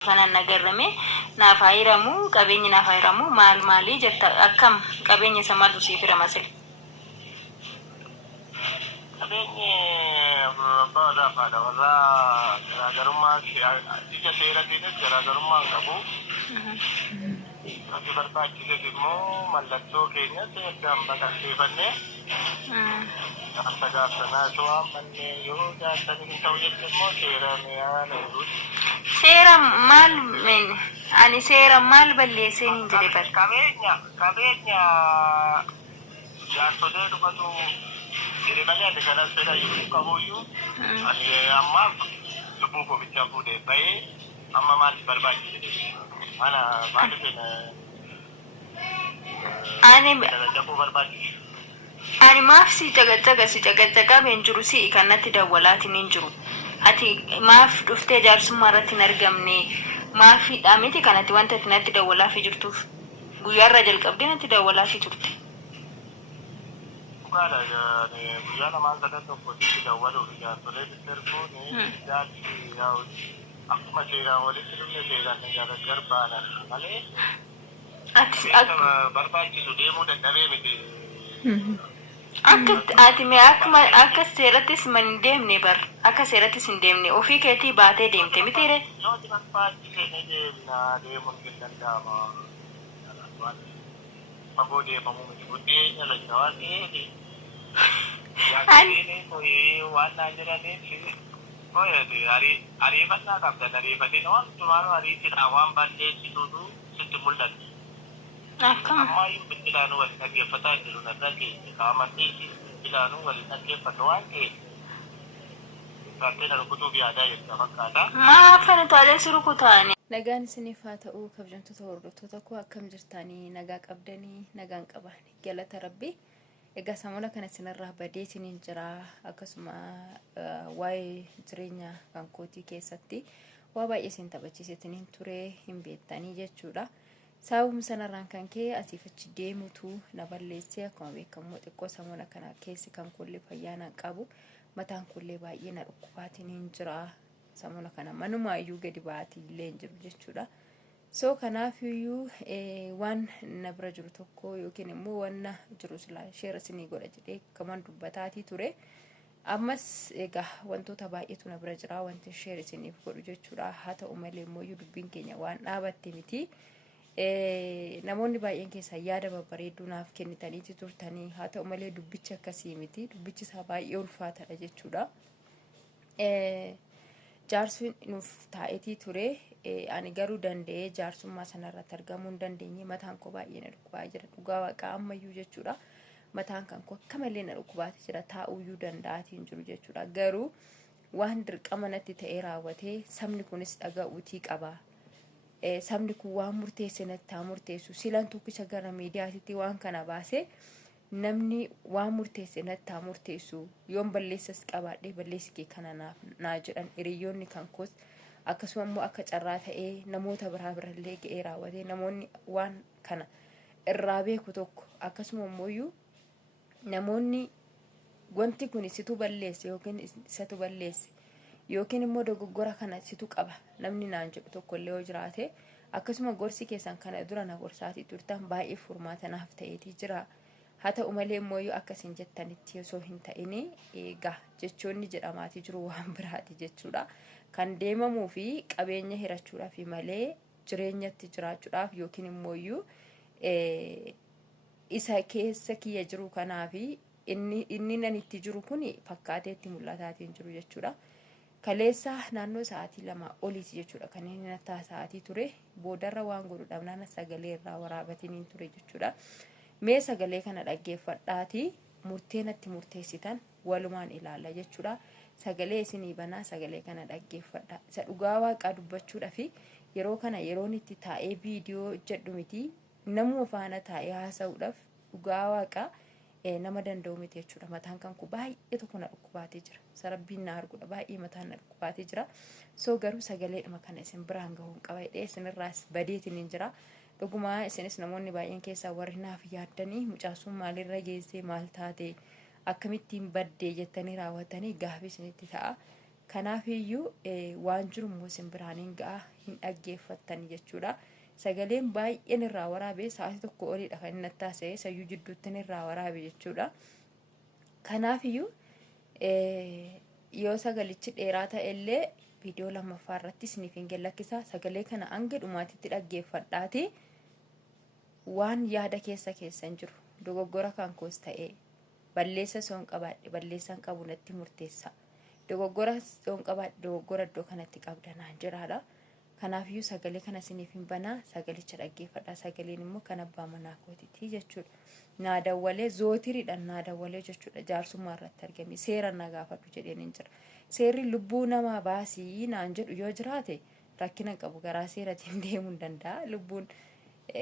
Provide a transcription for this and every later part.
kanan nagarrame naaf hayiramu qabeenyi naaf hayiramu maali jetta akkam qabeenya isa maaltu siif hirama sile qabeenyi baada faada warra garaagarummaa ija seeratiinis garaagarummaa qabu ati barbaachises immoo mallattoo keenyatti ergaan baqaqseeffannee gaafsanaa so'aa mannee yoo jaatanii hin ta'u jette immoo seera mi'aana jiruuti. Seera maal ani seera maal balleesseen hin jedhe bar qabeenya jaarsolee dhufatu jireenyaa ati kanas fedha iyyuu qabuyyuu ani amma lubbuu koofichaa fuudhee bahee amma maaliif barbaachise mana maaliif daldaluu barbaachise. Ani maaf si cagacaga ben jiru si kanatti dawwalaatiin hin jiru. Ati maaf dhuftee jaarsummaa irratti hin argamne maaf hidhamiti kanatti wanta ati natti dawwalaa fi jirtuuf guyyaarraa jalqabdee natti dawwalaa fi turte. Guyyaa lamaan sadan tokkotti dawwaluuf jaarsolee bitterbuun jaarsi akkuma seeraan walitti dhufne seeraan gargar baanan malee barbaachisu deemuu dadhabee miti. Ati mee akka seerattis man hin deemne bar akka seerattis hin deemne ofii keetii baatee deemte mitiire. Yoo barbaachise ni deemna deemuun hin danda'ama. Fagoo deemamuu miti guddeenya lacha waan ta'eef yaadanii waan naa jiraniif ariifannaa qabdan ariifatiin wantumaan ariitiin waan balleessituutu sitti mul'atu. Amma yung bilaanu wal naggeeffataa jiru narratti qaamatti bilaanu wal naggeeffatu waan ta'eef gaaffiin rukutuu biyaadaa jetta fakkaata. Maafan taalee rukutaani. Nagaan isiniif haa ta'u kabajamtoota hordoftoota koo akkam jirtanii nagaa qabdanii nagaan qabani galata rabbii. Egaa samola kana isinirraa badee isiniin jira akkasuma waa'ee jireenya kan kootii keessatti waa baay'ee isin taphachiisitiniin ture hin beektanii jechuudha. Saawum sanarraan kan kee asiif achi deemutu na balleessee akkuma beekamu xiqqoo samola kana keessi kan kullee fayyaana qabu mataan kullee baay'ee na dhukkubaatiin hin jira samola kana manuma iyyuu gadi baatii illee hin jiru jechuudha. So kanaaf iyyuu waan na bira jiru tokko yookiin immoo wanna jiru silaa sheera isinii godha jedhee kaman dubbataatii ture. Ammas egaa wantoota baay'eetu na bira jira wanti sheera isiniif godhu jechuudha. Haa ta'u malee immoo dubbiin keenya waan dhaabatte miti. Namoonni baay'een keessa yaada babbareedduu naaf kennitaniiti turtanii haa ta'u malee dubbichi akkasii miti dubbichi isaa baay'ee ulfaataadha jechuudha. Jaarsuun nuuf taa'eetii ture ani garuu danda'ee jaarsummaa sanarratti argamuu hin dandeenye mataan koo baay'ee na dhukkubaa jira dhugaa waaqaa ammayyuu jechuudha. Mataan kan koo akka malee na dhukkubaatee jira taa'uyyuu danda'aatiin jiru jechuudha. Garuu waan dirqama natti ta'ee raawwatee sabni kunis dhaga'uutii qaba. Sabni kun waan murteesse natti haa murteessu silan tokkicha gara miidiyaatitti waan kana baase namni waan murteesse natti haa murteessu yoon balleessas qabaadhee balleessi kee kana naa jedhan hiriyoonni kan koos akkasuma immoo akka carraa ta'ee namoota biraallee ga'ee raawwatee namoonni waan kana irraa beeku tokko akkasuma immoo namoonni wanti kun situ balleesse yookiin isatu balleesse yookiin immoo dogoggora kana situ qaba namni naan jedhu tokko illee yoo jiraate akkasuma gorsi keessan kana dura na gorsaatii turtan baay'ee furmaata naaf ta'eetii jira. Haa ta'u malee immoo akkasiin jettanitti osoo hin ta'in egaa jechoonni jedhamaatii jiru waan biraati jechuudha. Kan deemamuu fi qabeenya hirachuudhaaf malee jireenyatti jiraachuudhaaf yookiin immoo isa keessa kiyya jiru kanaaf inni nanitti jiru kun fakkaateetti mul'ataatiin jiru jechuudha. Kaleessa naannoo sa'aatii 2 oliiti jechuudha kan inni nataa sa'aatii ture boodarra waan godhu dhabnaan sagalee irraa waraabatiin ture jechuudha. Mee sagalee kana dhaggeeffadhaatii murtee natti murteessitan walumaan ilaalla jechuudha. Sagalee isinii banaa sagalee kana dhaggeeffadhaa. Isa dhugaa waaqaa dubbachuudhaaf yeroo kana yeroon itti taa'ee viidiyoo jedhu miti namuma faana taa'ee haasa'uudhaaf dhugaa waaqaa nama danda'u miti jechuudha. Mataan kan ku baay'ee tokko na dhukkubaatee jira. Sarabbiin na arguudha baay'ee mataan na dhukkubaatee jira. So garuu sagaleedhuma kana isin biraan gahuun qaba jedhee isinirraas badeetiin hin jira. Dhugumaa isinis namoonni baay'een keessaa warri naaf yaaddanii mucaasuun maalirra geessee maal taate akkamittiin baddee jettanii raawwatanii gaaffii isinitti ta'a. Kanaafiyyuu waan jiru immoo isin biraan ga'a hin dhaggeeffattan jechuudha. Sagaleen baay'een irraa waraabee sa'aatii tokko oliidha kan inni taasise sayyuu jidduutti irraa waraabe jechuudha. Kanaafiyyuu yoo sagalichi dheeraa ta'e illee viidiyoo lammaffaa irratti isiniif hin lakkisa. Sagalee kana hanga dhumaatitti dhaggeeffadhaati. Waan yaada keessan jiru dogoggora kan koos ta'e balleessa soon qabaadhe balleessaan qabu natti murteessa. Dogoggora soon qabaadhe dogoggora iddoo kanatti qabdanaan jiraadha. Kanaafiyyuu sagalee kana isiniif hin banaa sagalicha dhaggeeffadhaa. Sagaleen immoo kan abbaa manaa kootiiti jechuudha. Naa dawwalee zootiriidhaan naa dawwalee jechuudha. Jaarsummaa irratti argame seera na gaafadhu jedheen hin jira. Seerri lubbuu namaa baasii naan jedhu yoo jiraate rakkina qabu garaa seeratiin deemuu hin danda'a. Lubbuun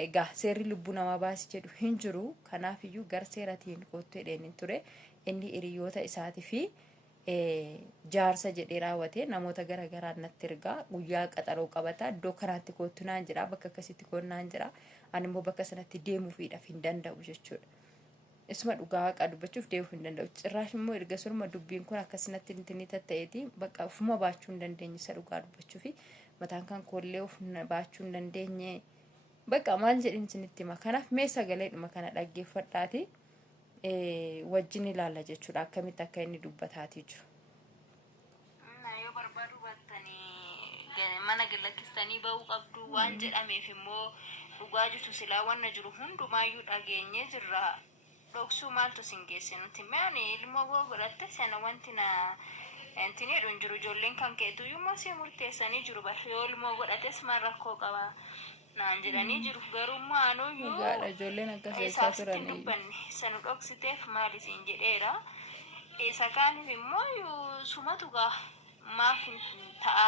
egaa seerri lubbuu namaa baasii jedhu hin jiru. Kanaafiyyuu gar seeratiin kootu jedheen hin ture. Inni hiriyoota isaatii fi jaarsa jedhee raawwate namoota garaagaraa natti ergaa guyyaa qaxaroo qabata iddoo kanaatti kootu naan jira bakka akkasitti koonnaan jira ani immoo bakka sanatti deemuufiidhaaf hin danda'u jechuudha. Isuma dhugaa waaqa dubbachuuf deemuu hin danda'u. Cirraash immoo erga surma dubbiin kun akkasumatti inni tatta'eeti bakka ofuma baachuu hin dandeenye isa dhugaa dubbachuu fi mataan kan koollee of baachuu hin dandeenye bakka maal jedhin isinitti hima. Kanaaf mee sagaleedhuma kana dhaggeeffadhaati. Wajjin ilaalla jechuudha akkamitti akka inni dubbataatii jiru. Yoo barbaadu battanii mana gallakkistanii bahuu qabdu waan jedhameef immoo dhugaa jirtu silaa wanna jiru hundumaayyuu dhageenyee jirra. Dhoksuu maaltu sin geesse nuti meani ilmoo godhatte sana wanti na entini dhun jiru ijoolleen kan keetu yummoo si murteessanii jiru bar yoo ilmoo godhates maal rakkoo qaba naan jedhanii jiru garummaa anuyyuu dhugaadha ijoolleen akkasitti turanii sanu dhoksiteef maal isin jedheera isa kaaniif immoo sumatu gaa maaf ta'a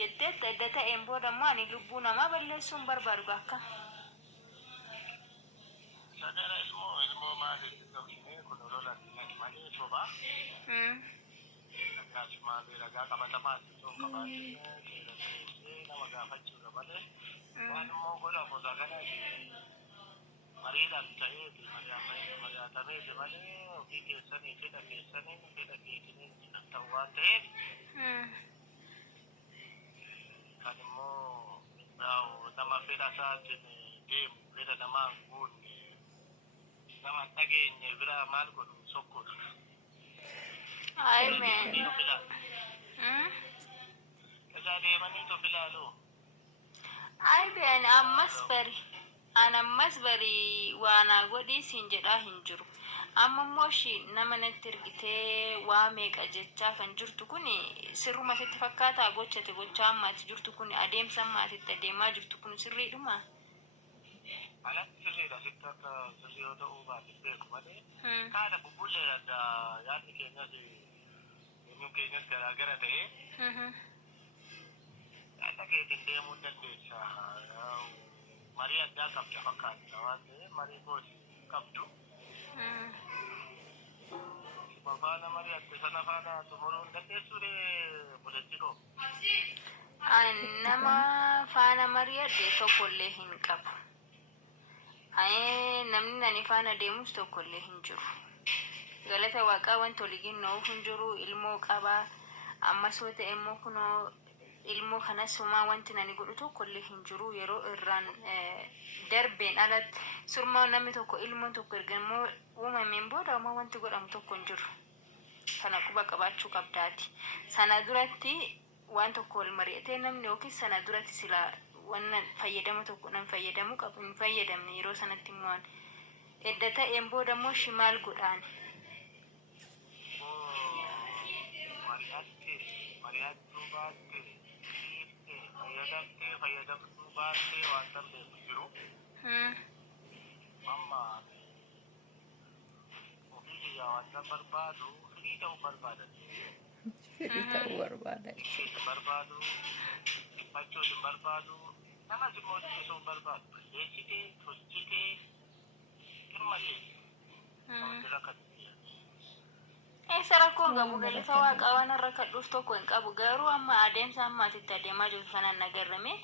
jettee adda ta'een booda immoo ani lubbuu namaa balleessuun barbaadu akka Sadara ilmoo maali dhoksinee kun olola malee soba. Akkasumas maali ragaa qabatamaa iddoo qabaatee nama gaafachuudha malee waan immoo godhamu sagana mariidhaan ta'eeti mari'atameeti malee ofii keessanii fedha keetiniin ta'u waan ta'eef kan immoo nama fedha isaatiin deemu fedha namaan guunne nama dhageenye biraa maal godhu sokkoodha. Amen. Isa deemanii to filaalu. Amen ammas bari waana godhii siin jedhaa hin jiru. Amma immoo nama natti ergitee waa meeqa jechaa kan jirtu kun sirruma sitti fakkaataa gochate gochaa ammaatti jirtu kun adeemsa ammaatitti adeemaa jirtu kun sirriidhuma. Alatti sirriidha sitti akka sirrii yoo ta'uu baate beeku malee kaadha bubbullee adda yaadni keenyas garaagara ta'ee yaadda keetiin deemuu dandeessa. Marii addaa qabda fakkaata waan ta'eef marii boodi qabdu. Faana marii adda sana faana xumuruu hin dandeessu bulettidhoo. Nama faana marii adda tokkollee hin qabu. Namni nani faana deemus tokkollee hin jiru. Galata waaqaa wanti oliin na'uuf hin jiru ilmoo qaba. Ammas yoo ta'e immoo kunoo ilmoo kanas homaa wanti nani godhu tokkollee hin jiru. Yeroo irraan darbeen alatti surmaa namni tokko ilmoon tokko erga immoo uumameen booda homaa wanti godhamu tokko hin jiru. Kana quba qabaachuu qabdaati. Sana duratti waan tokko wal mari'atee namni yookiin sana duratti silaa wannan fayyadama tokko nan fayyadamu qabu hin fayyadamne yeroo sanatti immoo edda ta'een booda immoo shimaal godhaan. Mari'achuu baattee fayyadamtuu baattee waan ta'eef jiru. Amma ofii biyyaa waan barbaadu firii ta'uu barbaadan. Firii ta'uu barbaadan. Barbaadu dhiphachuu hin barbaadu. Nama immoo dhiisuu barbaadu. Leessitee, tolchitee, hirmatee. Wanti rakkatu. Eessa rakkoon qabu galata waaqaa waan rakkadhuuf tokko hin qabu garuu amma adeemsa ammaatitti adeemaa jirtu kanaan nagarrame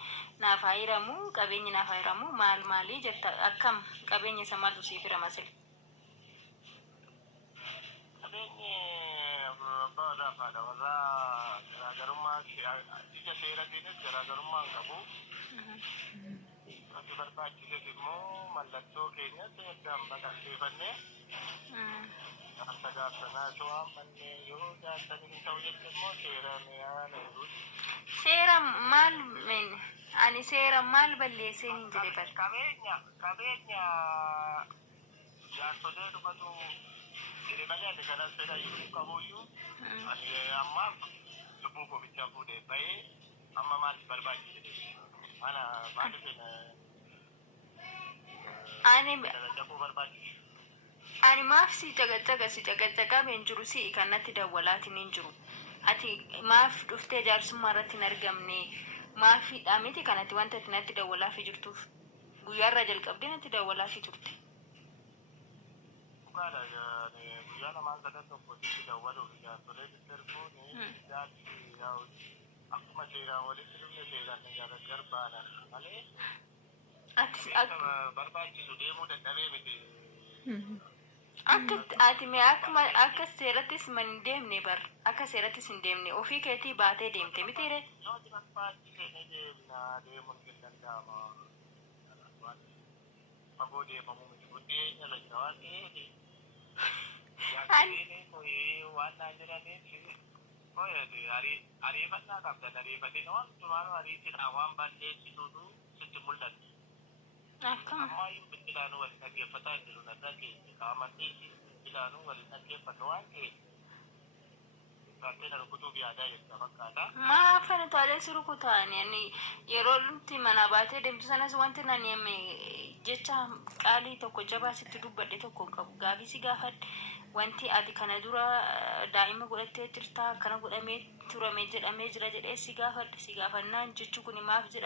naaf haa hiramu qabeenyi naaf haa hiramu maalii jetta akkam qabeenya isa maaltu siif hirama sila. Qabeenyi Baada pada warra garaagarummaa ija seeratiinis garaagarummaan qabu. Ati barbaachises immoo mallattoo keenyatti eeggaan baqaqseeffannee gaafa gaafsanaa so'aan mannee yoo jaalatanii hin ta'u jechuun immoo seeraan yaala jiruuti. Seera maal ani seera maal balleessee hin jedhe bar. Qabeenya jaarsolee dhufatu diriiranii ani kanas fedha yoo qabuyyuu ani amma lubbuu koofichaa fuudhee bahee amma maal barbaachise ana maaliif ani maaf si cagacagaa been jiru si kanatti dawwalaatiin hin jiru. Ati maaf dhuftee jaarsummaa irratti hin argamne maafiidha miti kanatti wanta ati natti dawwalaafii jirtuuf guyyaarraa jalqabdee natti dawwalaafii turte. Guyyaa lamaan sadan tokkotti dawwaluuf jaarsolee bitterfuun akkuma seeraan walitti dhufne seeraan gargar baanan malee barbaachisu deemuu dadhabee miti. Akka seerattis man hin deemne bar akka seerattis hin deemne ofii keetii baatee deemte mitiire. Yoo barbaachise ni deemna deemuun hin danda'ama. Fagoo deemamuu miti guddeenya lacha waan ta'eef. Waan naa jedhaniif ariifannaa qabdan ariifatiin wantumaan ariitiin waan balleessituutu sitti mul'atu. Amma iyyuu biqilaanuu waliin dhaggeeffataa jiru narra keessa qaamattii biqilaanuu waliin dhaggeeffatu waan ta'eef kaarteen rukutuuf yaadaa jirta fakkaata. Maafan taalee si rukutaani yeroo nuti mana baatee deemtu sanas wanti nani jecha qaalii tokko jabaa sitti dubbadhe tokko qabu gaafii si gaafadhe wanti ati kana dura daa'ima godhattee jirta kana godhamee turame jedhamee jira jedhee si gaafadhe si gaafannaan jechu kun maaf jedha.